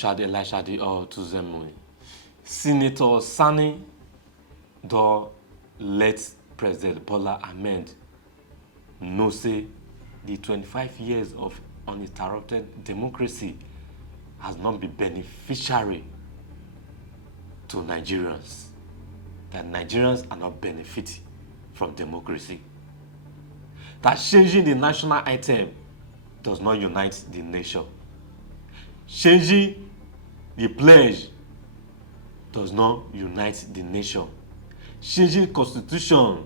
Oshade Elashade or Tuzemwe. Senator Sani do let President Bola Ahmed know say the 25 years of uninterrupted democracy has not been beneficiary to Nigerians. That Nigerians are not benefiting from democracy. That changing the national anthem does not unite the nation. Changing the pledge does not unite the nation. Changing constitution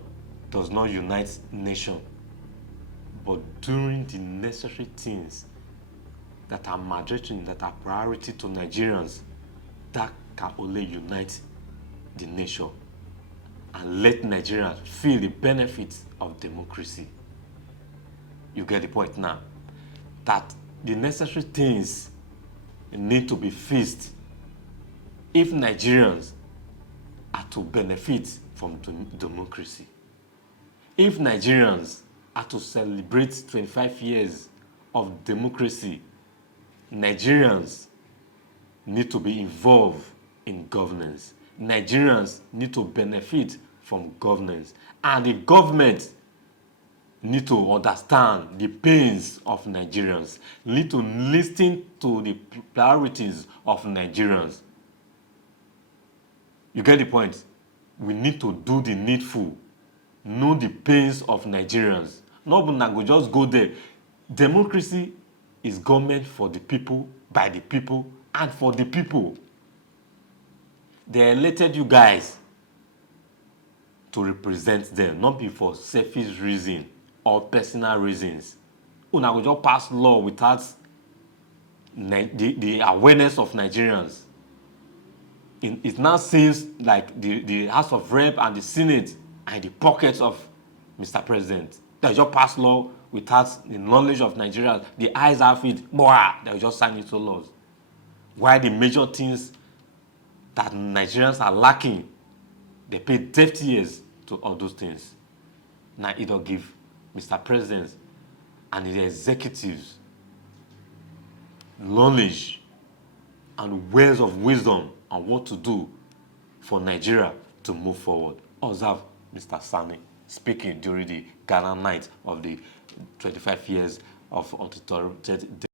does not unite the nation. But doing the necessary things that are mandatory, that are priority to Nigerians, that can only unite the nation and let Nigerians feel the benefits of democracy. You get the point now? That the necessary things need to be fixed if Nigerians are to benefit from democracy. If Nigerians are to celebrate 25 years of democracy, Nigerians need to be involved in governance. Nigerians need to benefit from governance. And the government need to understand the pains of Nigerians, need to listen to the priorities of Nigerians. You get the point? We need to do the needful, know the pains of Nigerians. Not go just go there. Democracy is government for the people, by the people, and for the people. They elected you guys to represent them, not be for selfish reason or personal reasons. Una go just pass law without the awareness of Nigerians. It now seems like the House of Rep and the Senate are in the pockets of Mr. President. They just pass law without the knowledge of Nigerians. The eyes have it, they just sign into laws. Why the major things that Nigerians are lacking, they pay 30 years to all those things. Now it will give Mr. President and the executives knowledge and ways of wisdom on what to do for Nigeria to move forward. Observe Mr. Sani speaking during the Ghana night of the 25 years of uninterrupted.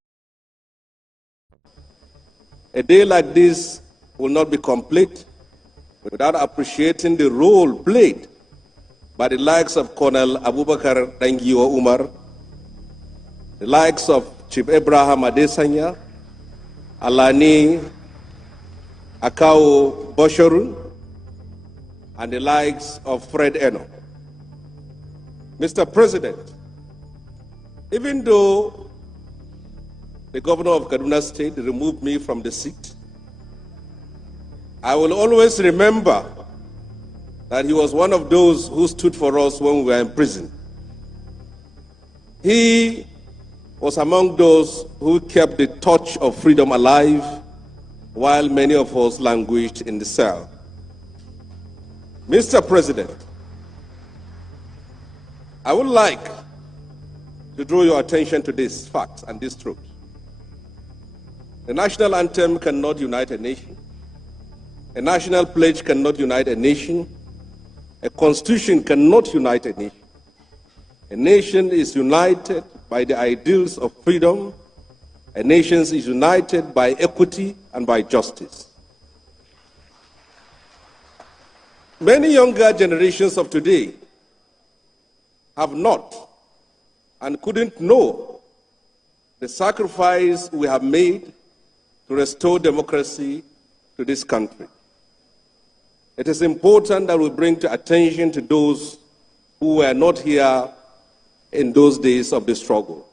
A day like this will not be complete without appreciating the role played by the likes of Colonel Abubakar Dangiwa Umar, the likes of Chief Abraham Adesanya, Alani Akao Boshoru, and the likes of Fred Eno. Mr. President, even though the governor of Kaduna State removed me from the seat, I will always remember that he was one of those who stood for us when we were in prison. He was among those who kept the torch of freedom alive while many of us languished in the cell. Mr. President, I would like to draw your attention to this fact and this truth. The national anthem cannot unite a nation. A national pledge cannot unite a nation. A constitution cannot unite a nation. A nation is united by the ideals of freedom. A nation is united by equity and by justice. Many younger generations of today have not and couldn't know the sacrifice we have made to restore democracy to this country. It is important that we bring to attention to those who were not here in those days of the struggle.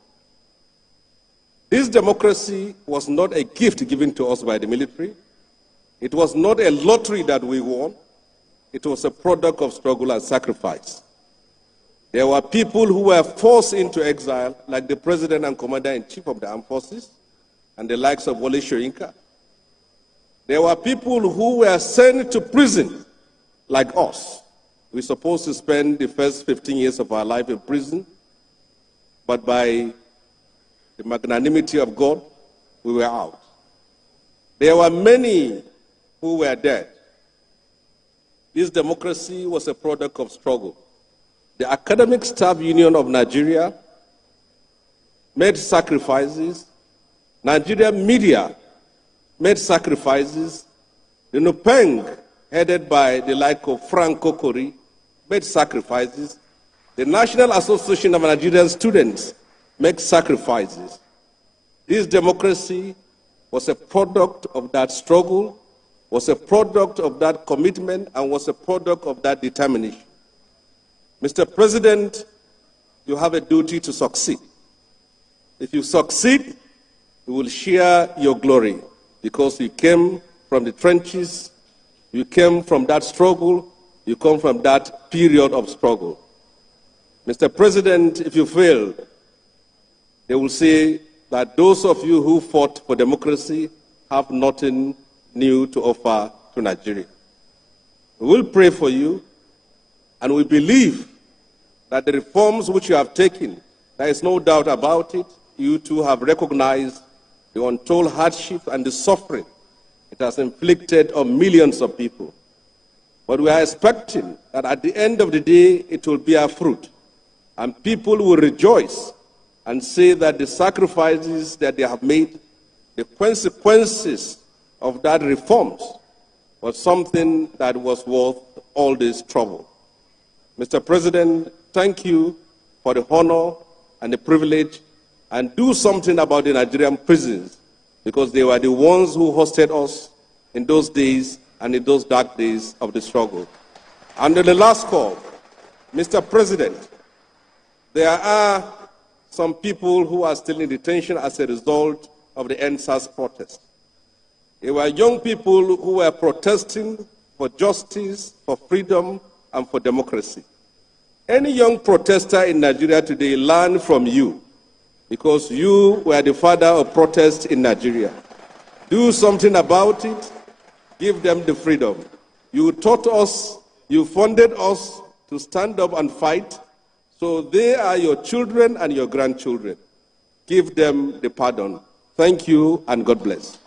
This democracy was not a gift given to us by the military. It was not a lottery that we won. It was a product of struggle and sacrifice. There were people who were forced into exile, like the President and Commander-in-Chief of the Armed Forces, and the likes of Wole Soyinka. There were people who were sent to prison, like us. We're supposed to spend the first 15 years of our life in prison, but by the magnanimity of God, we were out. There were many who were dead. This democracy was a product of struggle. The Academic Staff Union of Nigeria made sacrifices. Nigerian media made sacrifices. The NUPENG, headed by the like of Frank Kokori, made sacrifices. The National Association of Nigerian Students made sacrifices. This democracy was a product of that struggle, was a product of that commitment, and was a product of that determination. Mr. President, you have a duty to succeed. If you succeed, you will share your glory because you came from the trenches, you came from that struggle, you come from that period of struggle. Mr. President, if you fail, they will say that those of you who fought for democracy have nothing new to offer to Nigeria. We will pray for you, and we believe that the reforms which you have taken, there is no doubt about it, you too have recognized the untold hardship and the suffering it has inflicted on millions of people. But we are expecting that at the end of the day, it will bear fruit, and people will rejoice and say that the sacrifices that they have made, the consequences of that reforms, was something that was worth all this trouble. Mr. President, thank you for the honor and the privilege, and do something about the Nigerian prisons, because they were the ones who hosted us in those days and in those dark days of the struggle. And in the last call, Mr. President, there are some people who are still in detention as a result of the NSAS protest. They were young people who were protesting for justice, for freedom, and for democracy. Any young protester in Nigeria today learned from you, because you were the father of protest in Nigeria. Do something about it. Give them the freedom. You taught us, you funded us to stand up and fight, so they are your children and your grandchildren. Give them the pardon. Thank you, and God bless.